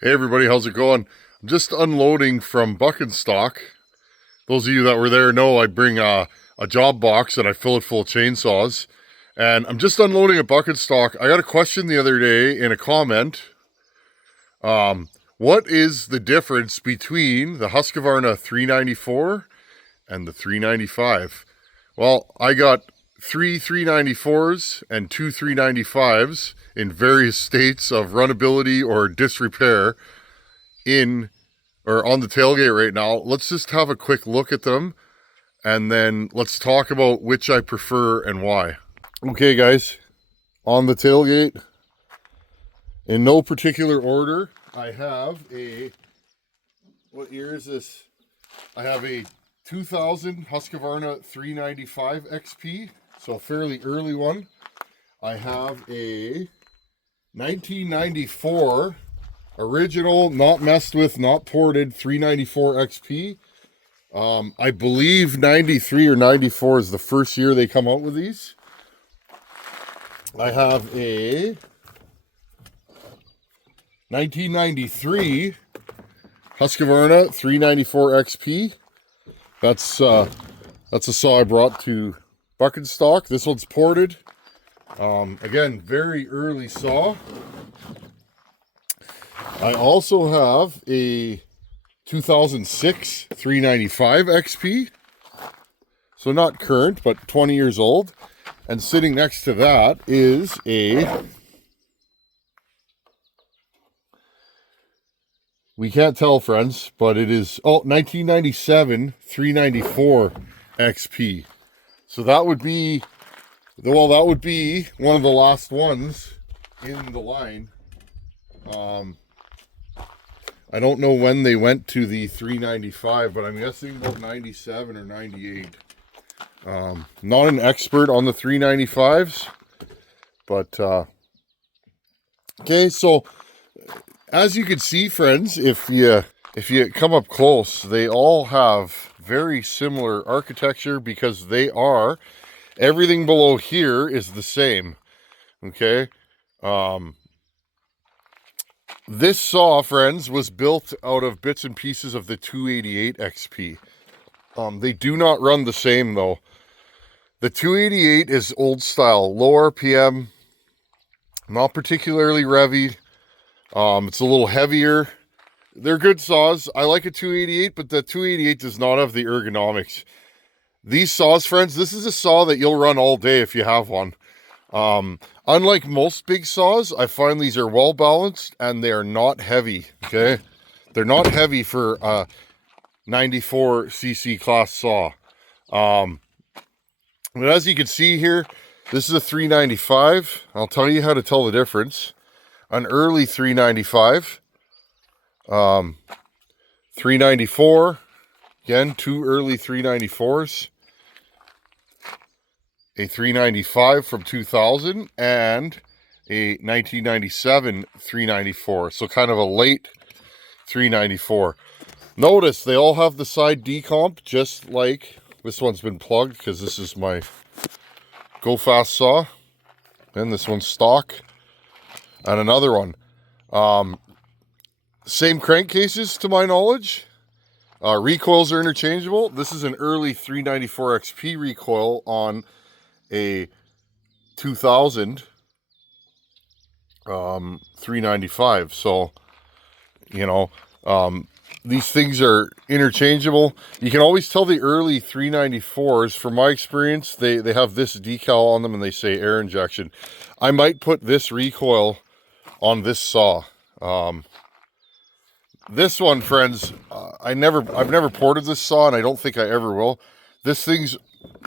Hey everybody, how's it going? I'm just unloading from Buck & Stock. Those of you that were there know I bring a job box and I fill it full of chainsaws. And I'm just unloading at Buck & Stock. I got a question the other day in a comment. What is the difference between the Husqvarna 394 and the 395? Well, I got three 394s and two 395s in various states of runnability or disrepair in or on the tailgate right now. Let's just have a quick look at them and then let's talk about which I prefer and why. Okay guys, on the tailgate, in no particular order, I have a, what year is this? I have a 2000 Husqvarna 395 XP, so a fairly early one. I have a 1994 original, not messed with, not ported 394 XP. I believe 93 or 94 is the first year they come out with these. I have a 1993 Husqvarna 394 XP. That's a saw I brought to Buck & Stock. This one's ported. Again, very early saw. I also have a 2006 395 XP. So not current, but 20 years old. And sitting next to that is a, we can't tell friends, but it is, 1997 394 XP. So that would be, well, that would be one of the last ones in the line. I don't know when they went to the 395, but I'm guessing about 97 or 98. Not an expert on the 395s, but okay, so as you can see, friends, if you come up close, they all have very similar architecture because they are, everything below here is the same. Okay. This saw, friends, was built out of bits and pieces of the 288 XP. They do not run the same though. The 288 is old style, low RPM, not particularly revvy. It's a little heavier. They're good saws. I like a 288, but the 288 does not have the ergonomics. These saws, friends, this is a saw that you'll run all day if you have one. Unlike most big saws, I find these are well balanced and they are not heavy. Okay, they're not heavy for a 94cc class saw. But as you can see here, this is a 395. I'll tell you how to tell the difference. An early 395, 394, again, two early 394s, a 395 from 2000, and a 1997 394. So kind of a late 394. Notice they all have the side decomp, just like this one's been plugged because this is my Go Fast saw. And this one's stock. And another one. Same crankcases to my knowledge. Recoils are interchangeable. This is an early 394 XP recoil on a 2000 395. So, you know, these things are interchangeable. You can always tell the early 394s, from my experience, they have this decal on them and they say air injection. I might put this recoil on this saw. This one, friends, I've never ported this saw and I don't think I ever will. This thing's,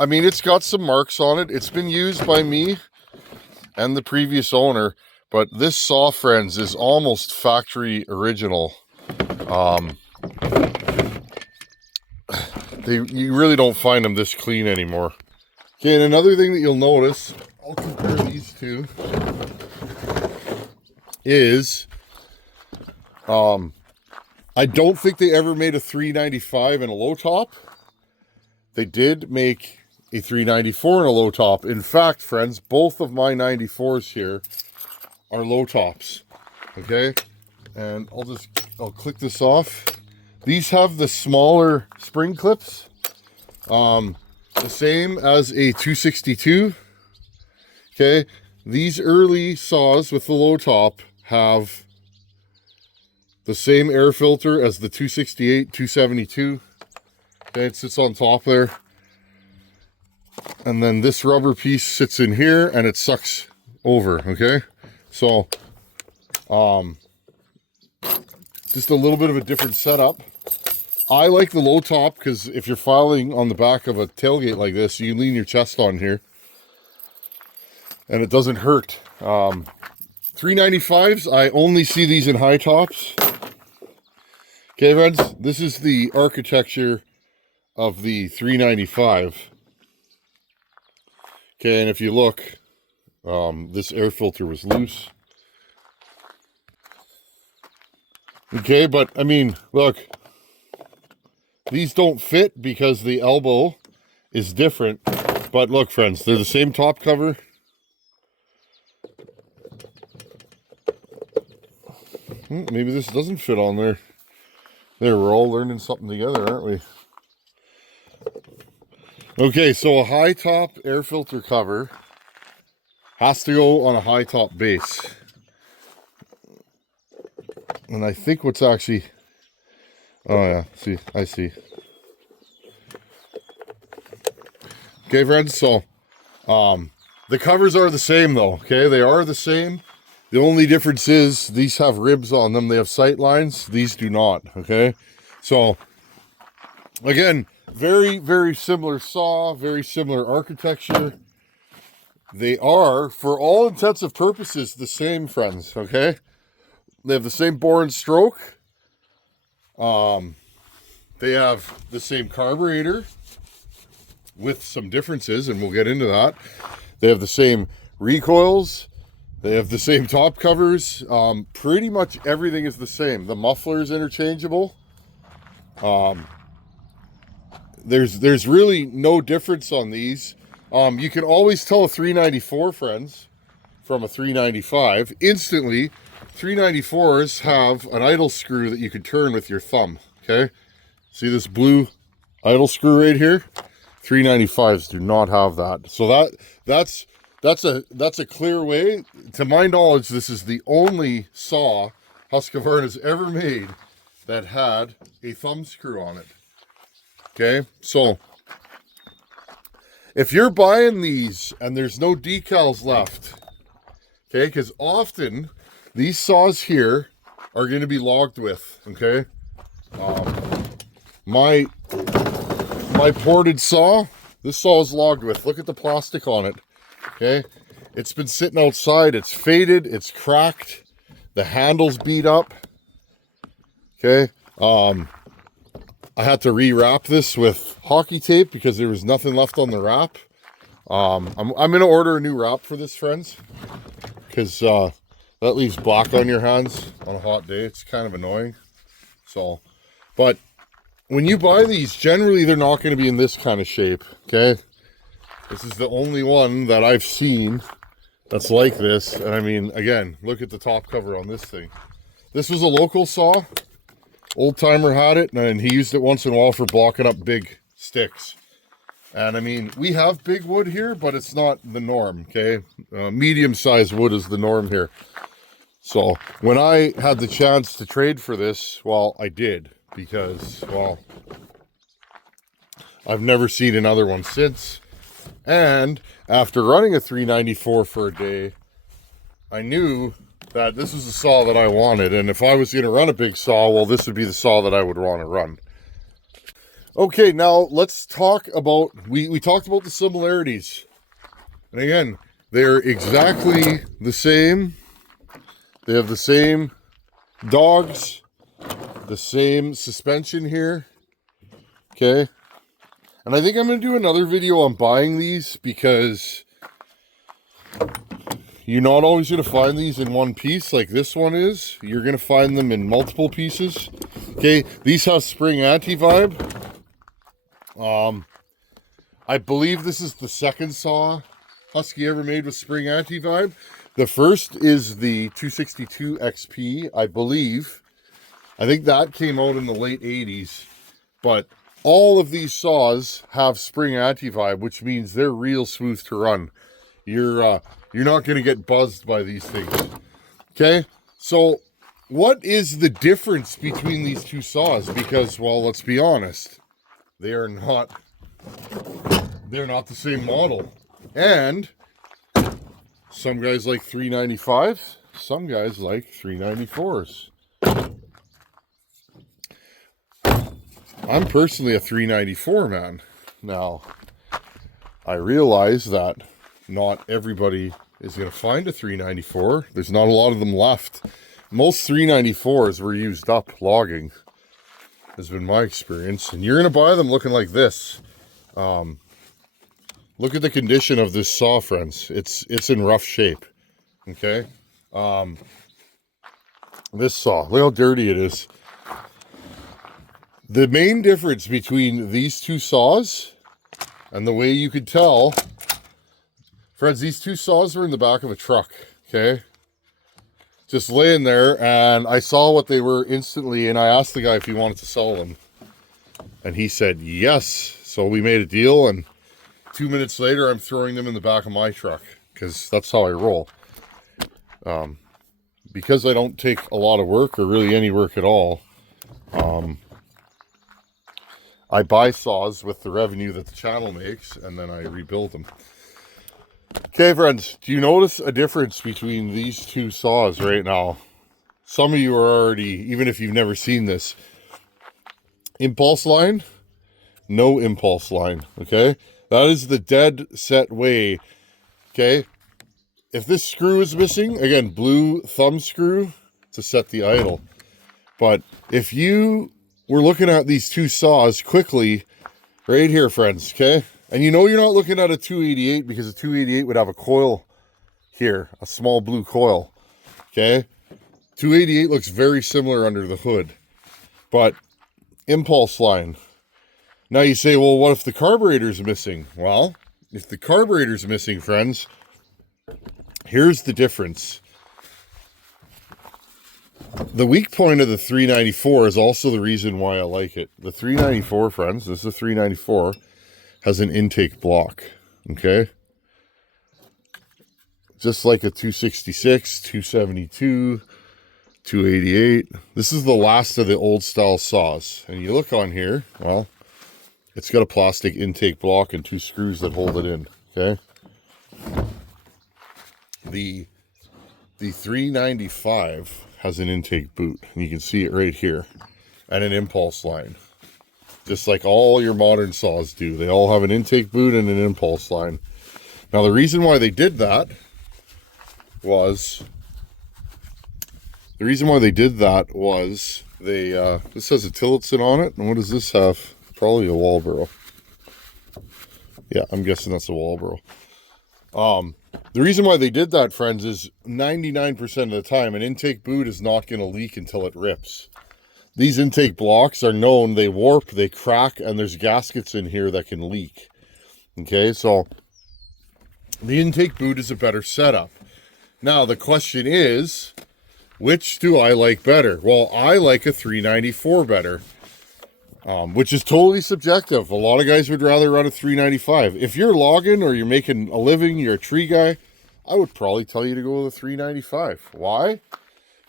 I mean, it's got some marks on it. It's been used by me and the previous owner, but this saw, friends, is almost factory original. You really don't find them this clean anymore. Okay, and another thing that you'll notice, I'll compare these two, is I don't think they ever made a 395 in a low top. They did make a 394 in a low top. In fact, friends, both of my 94s here are low tops. Okay, And I'll click this off. These have the smaller spring clips, the same as a 262. Okay, these early saws with the low top have the same air filter as the 268, 272. Okay, it sits on top there. And then this rubber piece sits in here and it sucks over, okay? So, just a little bit of a different setup. I like the low top because if you're filing on the back of a tailgate like this, you lean your chest on here and it doesn't hurt. 395s, I only see these in high tops. Okay, friends, this is the architecture of the 395. Okay, and if you look, this air filter was loose. Okay, but I mean, look, these don't fit because the elbow is different. But look, friends, they're the same top cover. Maybe this doesn't fit on there. There, we're all learning something together, aren't we? Okay, so a high top air filter cover has to go on a high top base. And I think what's actually, oh yeah, see, I see. Okay, friends, so the covers are the same though, okay? They are the same. The only difference is these have ribs on them. They have sight lines. These do not, okay? So, again, very, very similar saw, very similar architecture. They are, for all intents and purposes, the same, friends, okay? They have the same bore and stroke. They have the same carburetor with some differences, and we'll get into that. They have the same recoils. They have the same top covers. Pretty much everything is the same. The muffler is interchangeable. There's really no difference on these. You can always tell a 394, friends, from a 395 instantly. 394s have an idle screw that you can turn with your thumb, okay? See this blue idle screw right here? 395s do not have that. So that's a clear way. To my knowledge, this is the only saw Husqvarna's ever made that had a thumb screw on it. Okay, so if you're buying these and there's no decals left, okay, because often these saws here are going to be logged with, okay? My ported saw, this saw is logged with. Look at the plastic on it, okay? It's been sitting outside. It's faded. It's cracked. The handle's beat up, okay? I had to rewrap this with hockey tape because there was nothing left on the wrap. I'm going to order a new wrap for this, friends, because that leaves black on your hands on a hot day. It's kind of annoying. So, but when you buy these, generally they're not going to be in this kind of shape, okay? This is the only one that I've seen that's like this. And I mean, again, look at the top cover on this thing. This was a local saw. Old timer had it, and he used it once in a while for blocking up big sticks. And I mean, we have big wood here, but it's not the norm, okay? Medium-sized wood is the norm here. So when I had the chance to trade for this, well, I did, because, well, I've never seen another one since. And after running a 394 for a day, I knew that this was the saw that I wanted. And if I was going to run a big saw, well, this would be the saw that I would want to run. Okay, now let's talk about, we talked about the similarities. And again, they're exactly the same. They have the same dogs, the same suspension here. Okay. And I think I'm going to do another video on buying these because you're not always going to find these in one piece like this one is. You're going to find them in multiple pieces. Okay, these have spring anti-vibe. I believe this is the second saw Husky ever made with spring anti-vibe. The first is the 262 XP, I believe. I think that came out in the late 80s. But all of these saws have spring anti-vibe, which means they're real smooth to run. You're not going to get buzzed by these things. Okay? So what is the difference between these two saws? Because, well, let's be honest, they're not the same model. And some guys like 395s, some guys like 394s. I'm personally a 394 man. Now, I realize that not everybody is going to find a 394. There's not a lot of them left. Most 394s were used up logging, has been my experience. And you're going to buy them looking like this. Look at the condition of this saw, friends. It's in rough shape. Okay? This saw, look how dirty it is. The main difference between these two saws, and the way you could tell, friends, these two saws were in the back of a truck, okay? Just laying there, and I saw what they were instantly, and I asked the guy if he wanted to sell them. And he said yes. So we made a deal, and 2 minutes later, I'm throwing them in the back of my truck, because that's how I roll. Because I don't take a lot of work, or really any work at all, I buy saws with the revenue that the channel makes, and then I rebuild them. Okay, friends, do you notice a difference between these two saws right now? Some of you are already, even if you've never seen this, impulse line, no impulse line, okay? That is the dead set way, okay? If this screw is missing, again, blue thumb screw to set the idle. But if you were looking at these two saws quickly, right here, friends, okay? And you know you're not looking at a 288 because a 288 would have a coil here, a small blue coil, okay? 288 looks very similar under the hood. But impulse line. Now you say, well, what if the carburetor's missing? Well, if the carburetor's missing, friends, here's the difference. The weak point of the 394 is also the reason why I like it. The 394, friends, this is a 394, has an intake block, okay? Just like a 266, 272, 288. This is the last of the old style saws. And you look on here, well, it's got a plastic intake block and two screws that hold it in, okay? The 395 has an intake boot, and you can see it right here, and an impulse line. Just like all your modern saws do. They all have an intake boot and an impulse line. Now, the reason why they did that was, they, this has a Tillotson on it, and what does this have? Probably a Walbro. Yeah, I'm guessing that's a Walbro. The reason why they did that, friends, is 99% of the time, an intake boot is not going to leak until it rips. These intake blocks are known, they warp, they crack, and there's gaskets in here that can leak. Okay, so the intake boot is a better setup. Now, the question is, which do I like better? Well, I like a 394 better, which is totally subjective. A lot of guys would rather run a 395. If you're logging or you're making a living, you're a tree guy, I would probably tell you to go with a 395. Why?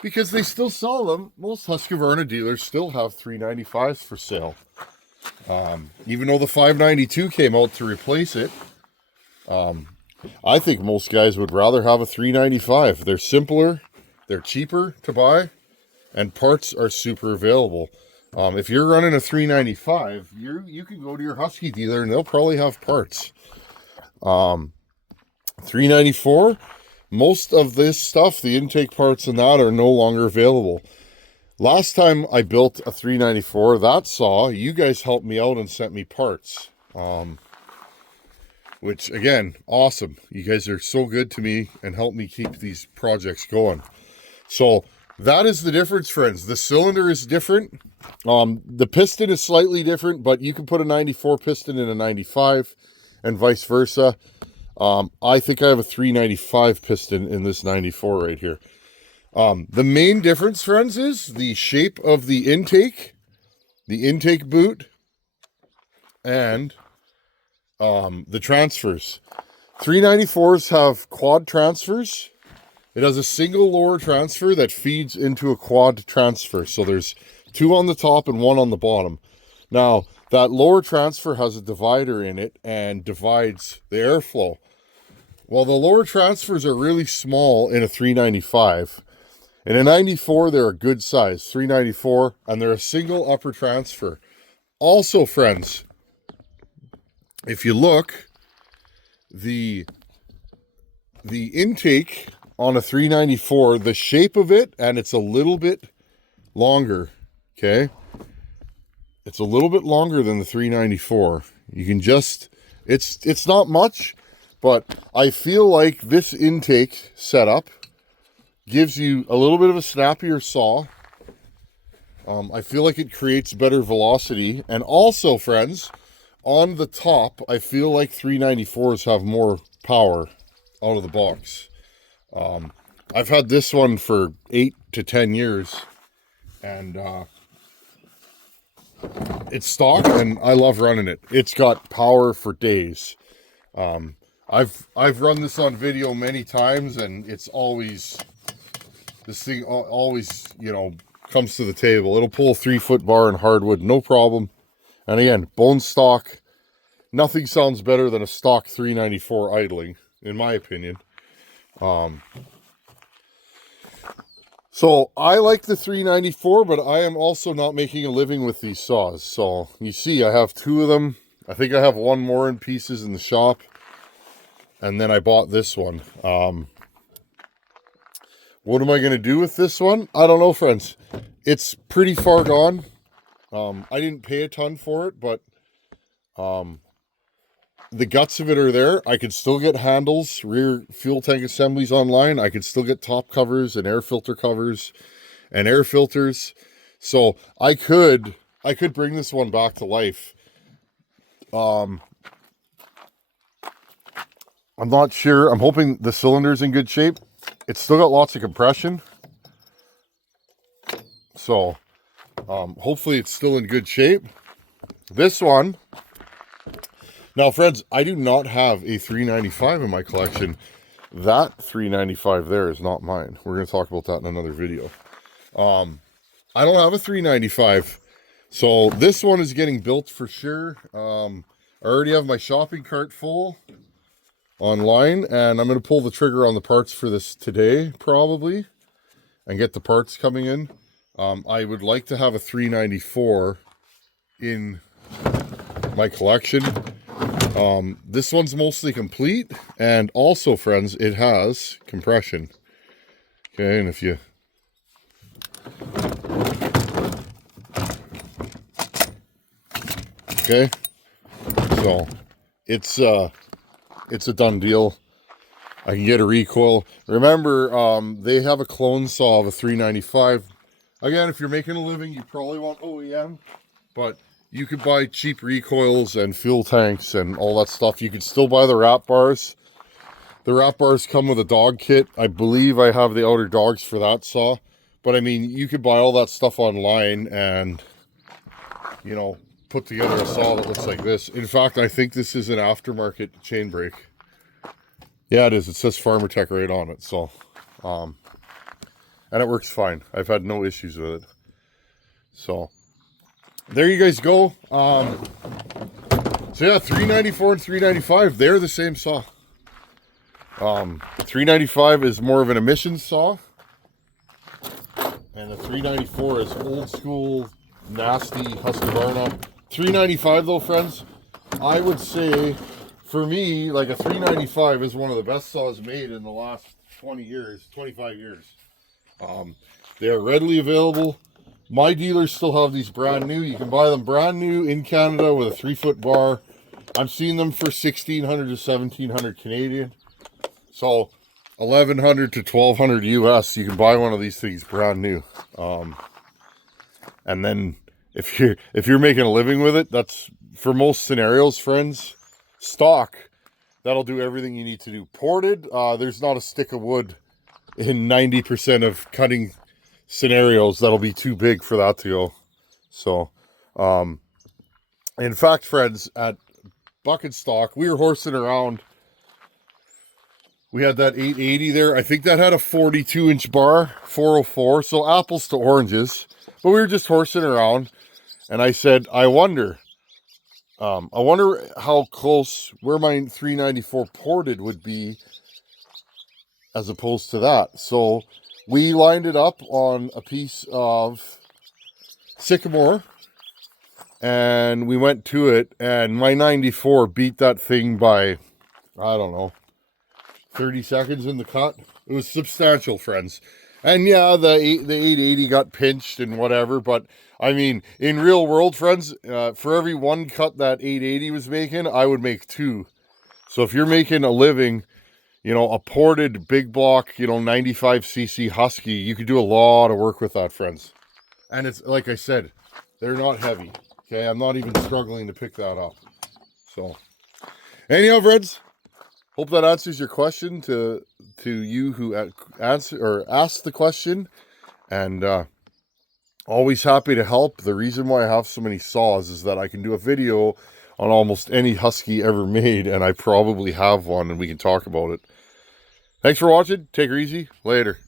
Because they still sell them. Most Husqvarna dealers still have 395s for sale. Even though the 592 came out to replace it, I think most guys would rather have a 395. They're simpler, they're cheaper to buy, and parts are super available. If you're running a 395, you can go to your Husky dealer and they'll probably have parts. 394, most of this stuff, the intake parts and that, are no longer available. Last time I built a 394, that saw, you guys helped me out and sent me parts. Which, again, awesome. You guys are so good to me and help me keep these projects going. So, that is the difference, friends. The cylinder is different. The piston is slightly different, but you can put a 94 piston in a 95 and vice versa. I think I have a 395 piston in this 94 right here. The main difference, friends, is the shape of the intake boot, and the transfers. 394s have quad transfers. It has a single lower transfer that feeds into a quad transfer. So there's two on the top and one on the bottom. Now, that lower transfer has a divider in it and divides the airflow. Well, the lower transfers are really small in a 395. In a 94, they're a good size, 394, and they're a single upper transfer. Also, friends, if you look, the intake on a 394, the shape of it, and it's a little bit longer, okay? It's a little bit longer than the 394. You can just, it's not much, but I feel like this intake setup gives you a little bit of a snappier saw. I feel like it creates better velocity. And also, friends, on the top, I feel like 394s have more power out of the box. I've had this one for 8 to 10 years, and it's stock, and I love running it. It's got power for days. I've run this on video many times, and it's always, this thing always, you know, comes to the table. It'll pull a 3-foot bar in hardwood, no problem. And again, bone stock. Nothing sounds better than a stock 394 idling, in my opinion. So I like the 394, but I am also not making a living with these saws. So you see, I have 2 of them. I think I have 1 more in pieces in the shop. And then I bought this one. What am I going to do with this one? I don't know, friends. It's pretty far gone. I didn't pay a ton for it, but the guts of it are there. I could still get handles, rear fuel tank assemblies online. I could still get top covers and air filter covers and air filters. So I could bring this one back to life. I'm not sure. I'm hoping the cylinder's in good shape. It's still got lots of compression. So hopefully it's still in good shape. This one, now friends, I do not have a 395 in my collection. That 395 there is not mine. We're going to talk about that in another video. I don't have a 395. So this one is getting built for sure. I already have my shopping cart full online, and I'm going to pull the trigger on the parts for this today, probably, and get the parts coming in. I would like to have a 394 in my collection. This one's mostly complete, and also, friends, it has compression. Okay, and if you okay, so it's a done deal. I can get a recoil. Remember, they have a clone saw of a 395. Again, if you're making a living, you probably want OEM, but you could buy cheap recoils and fuel tanks and all that stuff. You could still buy the wrap bars. The wrap bars come with a dog kit. I believe I have the outer dogs for that saw. But I mean, you could buy all that stuff online and, you know, put together a saw that looks like this. In fact, I think this is an aftermarket chain brake. Yeah, it is. It says Farmer Tech right on it. So, and it works fine. I've had no issues with it. So there you guys go. So yeah, 394 and 395, they're the same saw. 395 is more of an emissions saw, and the 394 is old school, nasty Husqvarna. 395 though, friends, I would say, for me, like a 395 is one of the best saws made in the last 20 years, 25 years. They are readily available. My dealers still have these brand new. You can buy them brand new in Canada with a 3-foot bar. I'm seeing them for 1,600 to 1,700 Canadian. So 1,100 to 1,200 US. You can buy one of these things brand new. And then if you're making a living with it, that's for most scenarios, friends. Stock, That'll do everything you need to do. Ported, there's not a stick of wood in 90% of cutting scenarios that'll be too big for that to go. So, in fact, friends, at Bucket Stock, we were horsing around. We had that 880 there. I think that had a 42-inch bar, 404. So apples to oranges. But we were just horsing around, and I said, I wonder how close where my 394 ported would be as opposed to that. So we lined it up on a piece of sycamore, and we went to it, and my 94 beat that thing by, I don't know, 30 seconds in the cut. It was substantial, friends. And yeah, the 880 got pinched and whatever, but I mean, in real world, friends, for every one cut that 880 was making, I would make 2. So if you're making a living, you know, a ported big block, you know, 95cc Husky, you could do a lot of work with that, friends. And it's, like I said, they're not heavy. Okay, I'm not even struggling to pick that up. So, anyhow, friends, hope that answers your question to you who asked the question, and always happy to help. The reason why I have so many saws is that I can do a video on almost any Husky ever made, and I probably have one, and we can talk about it. Thanks for watching. Take her easy. Later.